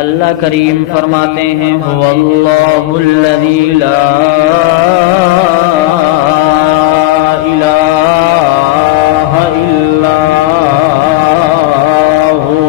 اللہ کریم فرماتے ہیں هو اللہ الذی لا الہ الا ہو۔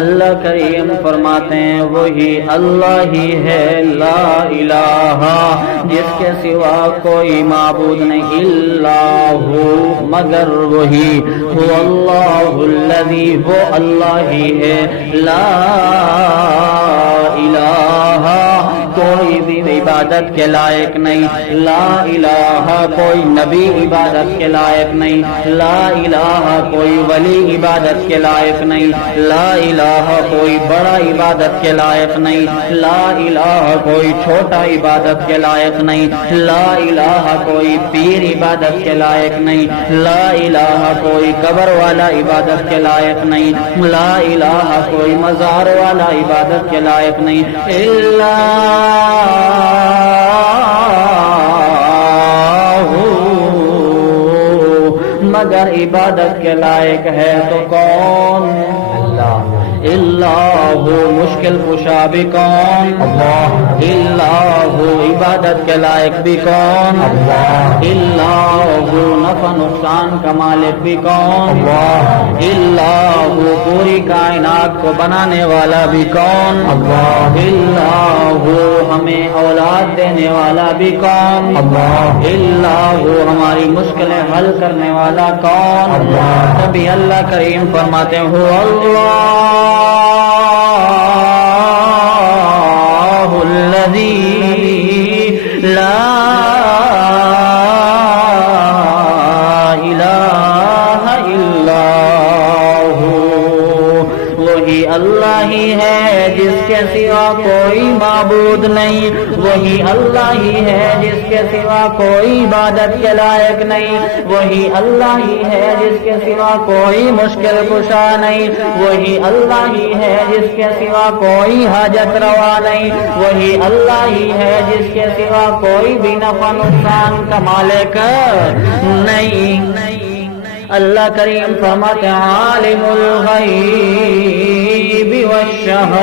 اللہ کریم فرماتے ہیں وہی اللہ ہی ہے، لا الہ جس کے سوا کوئی معبود نہیں، الا ہو مگر وہی، هو اللہ الذی وہ اللہ ہی ہے، لا الہ کوئی بھی عبادت کے لائق نہیں، لا الہ کوئی نبی عبادت کے لائق نہیں، لا الہ کوئی ولی عبادت کے لائق نہیں، لا الہ کوئی بڑا عبادت کے لائق نہیں، لا الہ کوئی چھوٹا عبادت کے لائق نہیں، لا الہ کوئی پیر عبادت کے لائق نہیں، لا الہ کوئی قبر والا عبادت کے لائق نہیں، لا الہ کوئی مزار والا عبادت کے لائق نہیں، الا مگر عبادت کے لائق ہے تو کون؟ اللہ مشکل کشا بھی کون؟ اللہ عبادت کے لائق بھی کون؟ اللہ نفع نقصان کا مالک بھی کون؟ اللہ پوری کائنات کو بنانے والا بھی کون؟ اللہ ہمیں اولاد دینے والا بھی کون؟ اللہ ہماری مشکلیں حل کرنے والا کون؟ تبھی اللہ کریم فرماتے ہیں اللہ الذی لا الہ الا ہو، وہی اللہ ہی ہے جس کے سوا کوئی معبود نہیں، وہی اللہ ہی ہے جس کے سوا کوئی عبادت کے لائق نہیں، وہی اللہ ہی ہے جس کے سوا کوئی مشکل کشا نہیں، وہی اللہ ہی ہے جس کے سوا کوئی حاجت روا نہیں، وہی اللہ ہی ہے جس کے سوا کوئی بھی نفع نقصان کا مالک نہیں۔ اللہ کریم فرماتے ہیں عالم الغیب والشہادہ،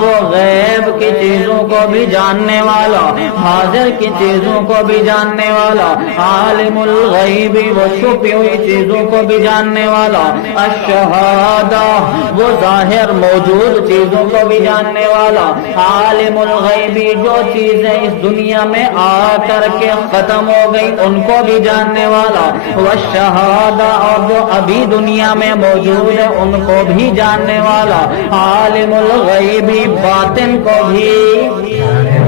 وہ غیب کی چیزوں کو بھی جاننے والا، حاضر کی چیزوں کو بھی جاننے والا، عالم الغیب وہ چھپی ہوئی چیزوں کو بھی جاننے والا، الشہادہ وہ ظاہر موجود چیزوں کو بھی جاننے والا، عالم الغیب جو چیزیں اس دنیا میں آ کر کے ختم ہو گئی ان کو بھی جاننے والا، والشہادہ اور جو ابھی دنیا میں موجود ہے ان کو بھی جاننے والا، عالم الغیب باطن کو بھی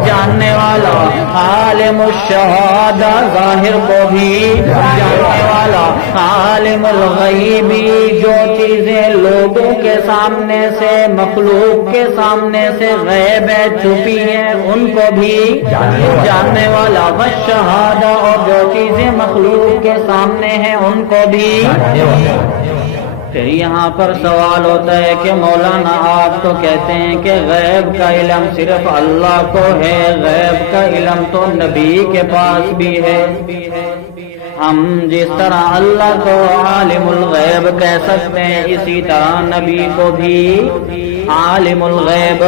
جاننے والا، عالم الشہادہ ظاہر کو بھی جاننے والا، عالم الغیب جو چیزیں لوگوں کے سامنے سے مخلوق کے سامنے سے غیب ہے چھپی ہیں ان کو بھی جاننے والا، والشہادہ اور جو چیزیں مخلوق کے سامنے ہیں ان کو بھی۔ پھر یہاں پر سوال ہوتا ہے کہ مولانا آپ تو کہتے ہیں کہ غیب کا علم صرف اللہ کو ہے، غیب کا علم تو نبی کے پاس بھی ہے، ہم جس طرح اللہ کو عالم الغیب کہہ سکتے ہیں اسی طرح نبی کو بھی عالم الغیب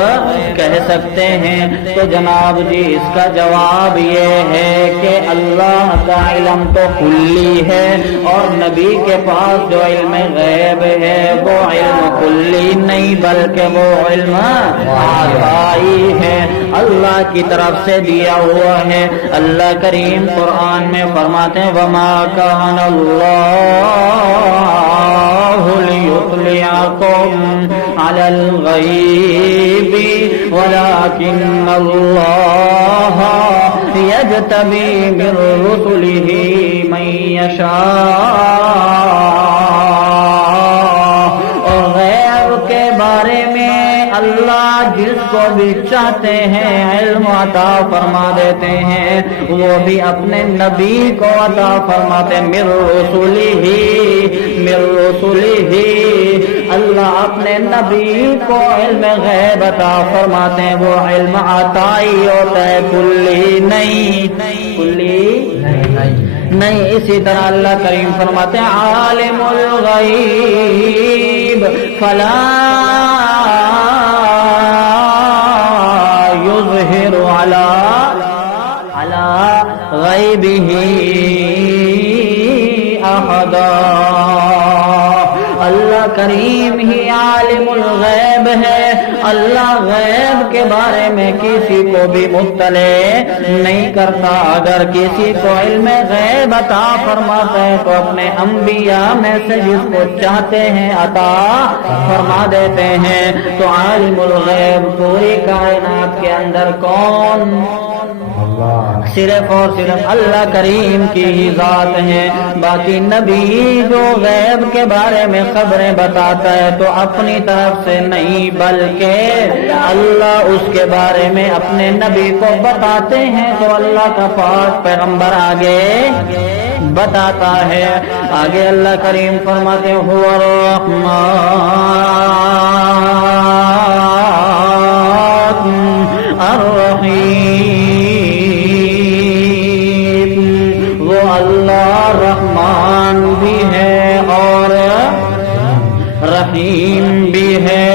کہہ سکتے ہیں، تو جناب جی اس کا جواب یہ ہے کہ اللہ کا علم تو کلی ہے اور نبی کے پاس جو علم غیب ہے وہ علم کلی نہیں بلکہ وہ علم عطائی ہے، اللہ کی طرف سے دیا ہوا ہے۔ اللہ کریم قرآن میں فرماتے ہیں وما كان الله ليطلعكم على الغيب ولكن الله يجتبي من رسله من يشاء، اور غیب کے بارے میں اللہ جس کو بھی چاہتے ہیں علم عطا فرما دیتے ہیں، وہ بھی اپنے نبی کو عطا فرماتے، من رسولہ اللہ اپنے نبی کو علم غیب عطا فرماتے ہیں، وہ علم عطائی ہوتا ہے کلی نہیں، کلی نہیں۔ اسی طرح اللہ کریم فرماتے ہیں عالم الغیب الغیب فلا یظہر علی غیبہ احدا۔ اللہ کریم ہی عالم الغیب ہے، اللہ غیب کے بارے میں کسی کو بھی مطلع نہیں کرتا۔ اگر کسی کو علم غیب عطا فرماتا ہے تو اپنے انبیاء میں سے جس کو چاہتے ہیں عطا فرما دیتے ہیں۔ تو عالم الغیب پوری کائنات کے اندر کون؟ صرف اور صرف اللہ کریم کی ہی ذات ہے۔ باقی نبی جو غیب کے بارے میں خبریں بتاتا ہے تو اپنی طرف سے نہیں بلکہ اللہ اس کے بارے میں اپنے نبی کو بتاتے ہیں، تو اللہ کا پاک پیغمبر آگے بتاتا ہے۔ آگے اللہ کریم فرماتے ہیں هو الرحمن الرحیم، وہ اللہ رحمان بھی ہے اور رحیم بھی ہے۔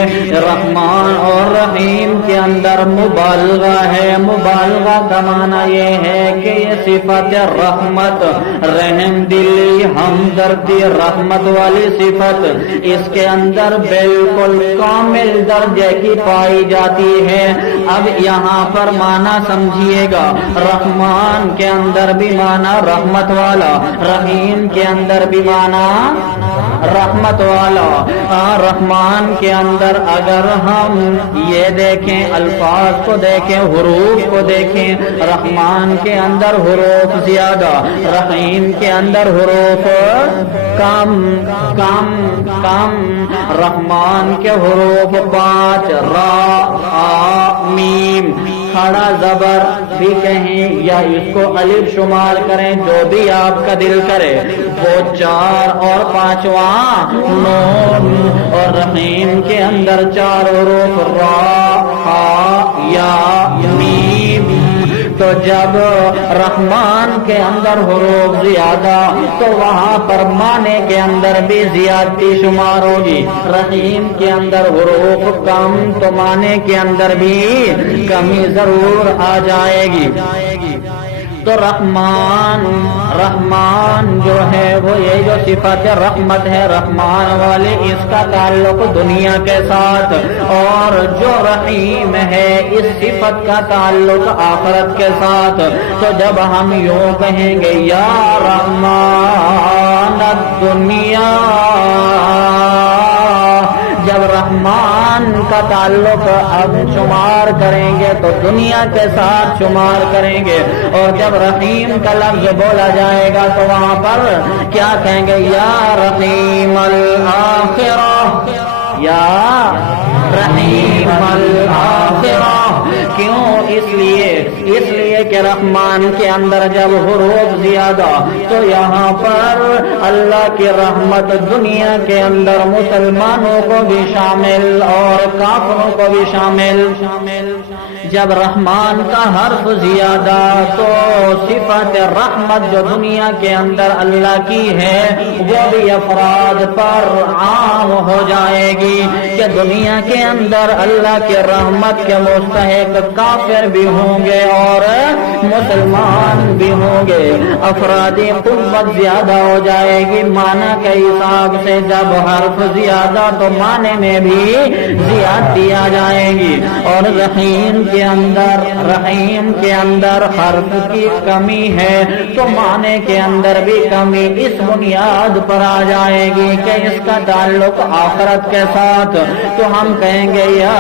رحمان اور رحیم کے اندر مبالغہ ہے۔ مبالغہ کا معنی یہ ہے کہ یہ صفت رحمت، رحم دلی، ہمدردی، رحمت والی صفت اس کے اندر بالکل کامل درجے کی پائی جاتی ہے۔ اب یہاں پر معنی سمجھیے گا، رحمان کے اندر بھی معنی رحمت والا، رحیم کے اندر بھی معنی رحمت والا۔ رحمان کے اندر اگر ہم یہ دیکھیں، الفاظ کو دیکھیں، حروف کو دیکھیں، رحمان کے اندر حروف زیادہ، رحیم کے اندر حروف کم کم کم۔ رحمان کے حروف 5، را، آ، میم، کھڑا زبر بھی کہیں یا اس کو الف شمار کریں، جو بھی آپ کا دل کرے، وہ 4 اور 5واں نون۔ اور رحیم کے اندر 4 حروف را، ہا، یا، میم۔ تو جب رحمان کے اندر حروف زیادہ تو وہاں پر معنی کے اندر بھی زیادتی شمار ہوگی۔ رحیم کے اندر حروف کم تو معنی کے اندر بھی کمی ضرور آ جائے گی۔ تو رحمان جو ہے وہ یہ جو صفت رحمت ہے رحمان والی، اس کا تعلق دنیا کے ساتھ، اور جو رحیم ہے اس صفت کا تعلق آخرت کے ساتھ۔ تو جب ہم یوں کہیں گے یا رحمان الدنیا، جب رحمان کا تعلق اب شمار کریں گے تو دنیا کے ساتھ شمار کریں گے، اور جب رحیم کا لفظ بولا جائے گا تو وہاں پر کیا کہیں گے؟ یا رحیم الآخرہ، یا رحیم الآخرہ۔ کیوں؟ اس لیے کہ رحمان کے اندر جب حروف زیادہ تو یہاں پر اللہ کی رحمت دنیا کے اندر مسلمانوں کو بھی شامل اور کافروں کو بھی شامل۔ جب رحمان کا حرف زیادہ تو صفت رحمت جو دنیا کے اندر اللہ کی ہے وہ بھی افراد پر عام ہو جائے گی، کہ دنیا کے اندر اللہ کی رحمت کے مستحق کافر بھی ہوں گے اور مسلمان بھی ہوں گے۔ افرادی قوت زیادہ ہو جائے گی معنی کے حساب سے، جب حرف زیادہ تو معنی میں بھی زیادتی آ جائے گی۔ اور رحیم کے اندر حرف کی کمی ہے تو معنی کے اندر بھی کمی اس بنیاد پر آ جائے گی کہ اس کا تعلق آخرت کے ساتھ۔ تو ہم کہیں گے یا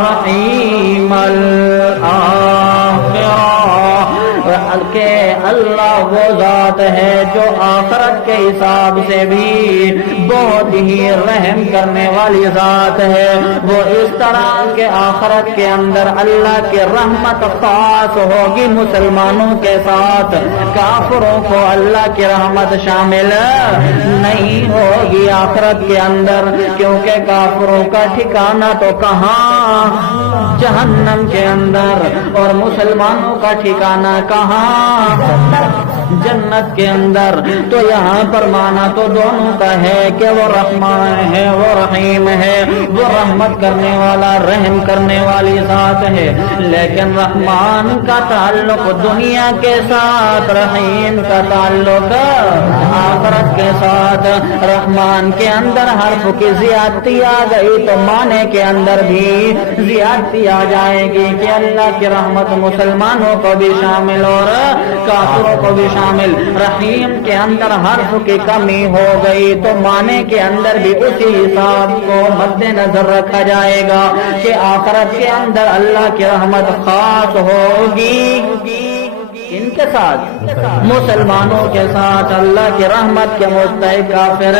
رحیم الآخرہ، کہ اللہ وہ ذات ہے جو آخرت کے حساب سے بھی بہت ہی رحم کرنے والی ذات ہے۔ وہ اس طرح کے آخرت کے اندر اللہ کی رحمت خاص ہوگی مسلمانوں کے ساتھ، کافروں کو اللہ کی رحمت شامل نہیں ہوگی آخرت کے اندر، کیونکہ کافروں کا ٹھکانہ تو کہاں؟ جہنم کے اندر، اور مسلمانوں کا ٹھکانہ کہاں؟ جنت کے اندر، تو یہاں پر مانا تو دونوں کا ہے کہ وہ رحمان ہے، وہ رحیم ہے، وہ رحمت کرنے والا، رحم کرنے والی ذات ہے، لیکن رحمان کا تعلق دنیا کے ساتھ، رحیم کا تعلق آخرت کے ساتھ۔ رحمان کے اندر حرف کی زیادتی آ گئی تو معنی کے اندر بھی زیادتی آ جائے گی کہ اللہ کی رحمت مسلمانوں کو بھی شامل اور کافروں کو بھی شامل۔ رحیم کے اندر حرف کی کمی ہو گئی تو معنی کے اندر بھی اسی حساب کو مد نظر رکھا جائے گا کہ آخرت کے اندر اللہ کی رحمت خاص ہوگی ان کے ساتھ، مسلمانوں کے ساتھ اللہ کی رحمت کے مستحق کافر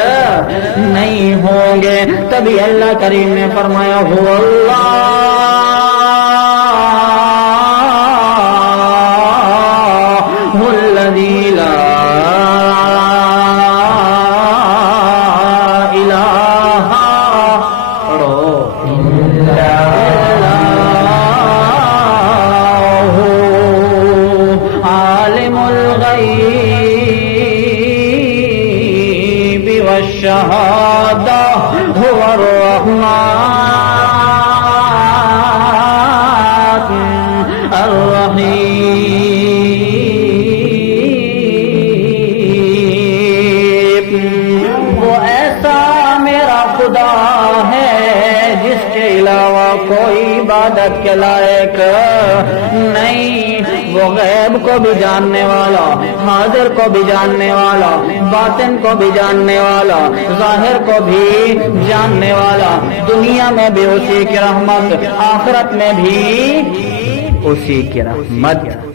نہیں ہوں گے۔ تبھی اللہ کریم نے فرمایا هو اللہ الذی لا الہ الا عالم الغیب والشہادہ هو الرحمن الرحیم۔ وہ ایسا میرا خدا ہے جس کے علاوہ کوئی عبادت کے لائق نہیں، وہ غیب کو بھی جاننے والا، حاضر کو بھی جاننے والا، باطن کو بھی جاننے والا، ظاہر کو بھی جاننے والا، دنیا میں بھی اسی کی رحمت، آخرت میں بھی اسی کی رحمت۔